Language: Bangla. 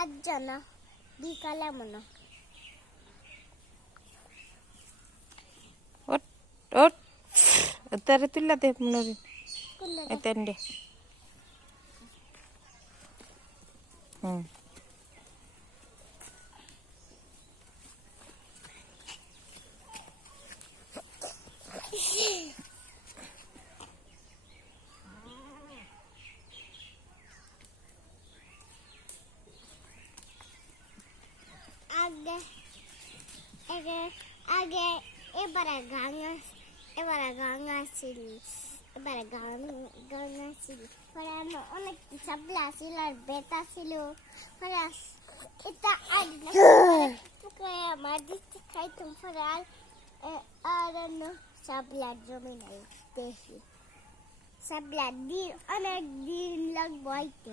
আজ না বিকালে মনে Tari tulla teh menurin. Etende. আগে এবারে গাঙা ছিল পরে আমার অনেক সাবলা ছিল আর বেতা ছিল পরে এটা আমার দিতে খাইতাম পরে আর সাবলার জমি নাই দেখি সাবলার দিন অনেক দিন লাগবো আইতে